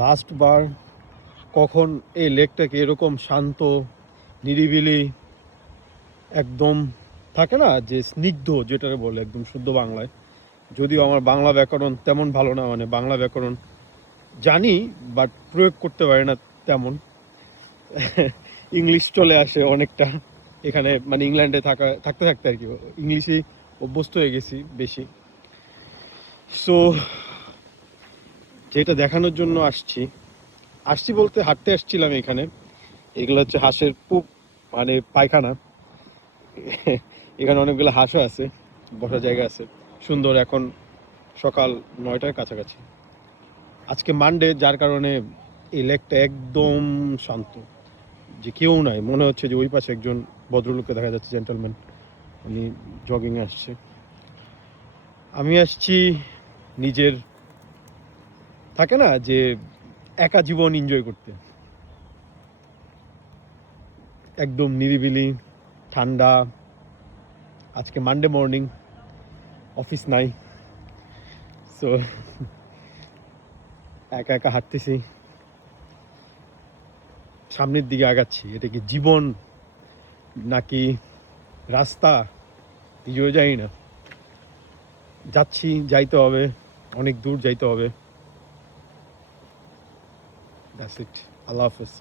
Last বার কখন এই লেকটাকে এরকম শান্ত, নিরিবিলি, একদম থাকে না যে স্নিগ্ধ, যেটাকে বলে একদম শুদ্ধ বাংলায়। যদিও আমার বাংলা ব্যাকরণ তেমন ভালো না, মানে বাংলা ব্যাকরণ জানি বাট প্রয়োগ করতে পারি না তেমন। ইংলিশ চলে আসে অনেকটা এখানে, মানে ইংল্যান্ডে থাকতে থাকতে আর কি ইংলিশেই অভ্যস্ত হয়ে গেছি বেশি। সো যেটা দেখানোর জন্য আসছি, বলতে হাঁটতে আসছিলাম এখানে। এগুলো হচ্ছে হাঁসের পুপ, মানে পায়খানা। এখানে অনেকগুলো হাঁসও আছে, বসার জায়গা আছে সুন্দর। এখন সকাল 9টার কাছাকাছি। আজকে মানডে, যার কারণে এই লেকটা একদম শান্ত, যে কেউ নাই। মনে হচ্ছে যে ওই পাশে একজন ভদ্রলোককে দেখা যাচ্ছে, জেন্টলম্যান, উনি জগিং আসছে। আমি আসছি নিজের, থাকে না যে একা জীবন এনজয় করতে। একদম নিরিবিলি, ঠান্ডা। আজকে মানডে মর্নিং, অফিস নাই। সো একা একা হাঁটতেছি, সামনের দিকে আগাচ্ছি। এটা কি জীবন নাকি রাস্তা নিজেও জানি না। যাচ্ছি, যাইতে হবে, অনেক দূর যাইতে হবে। That's it. আল্লাহ হাফেজ।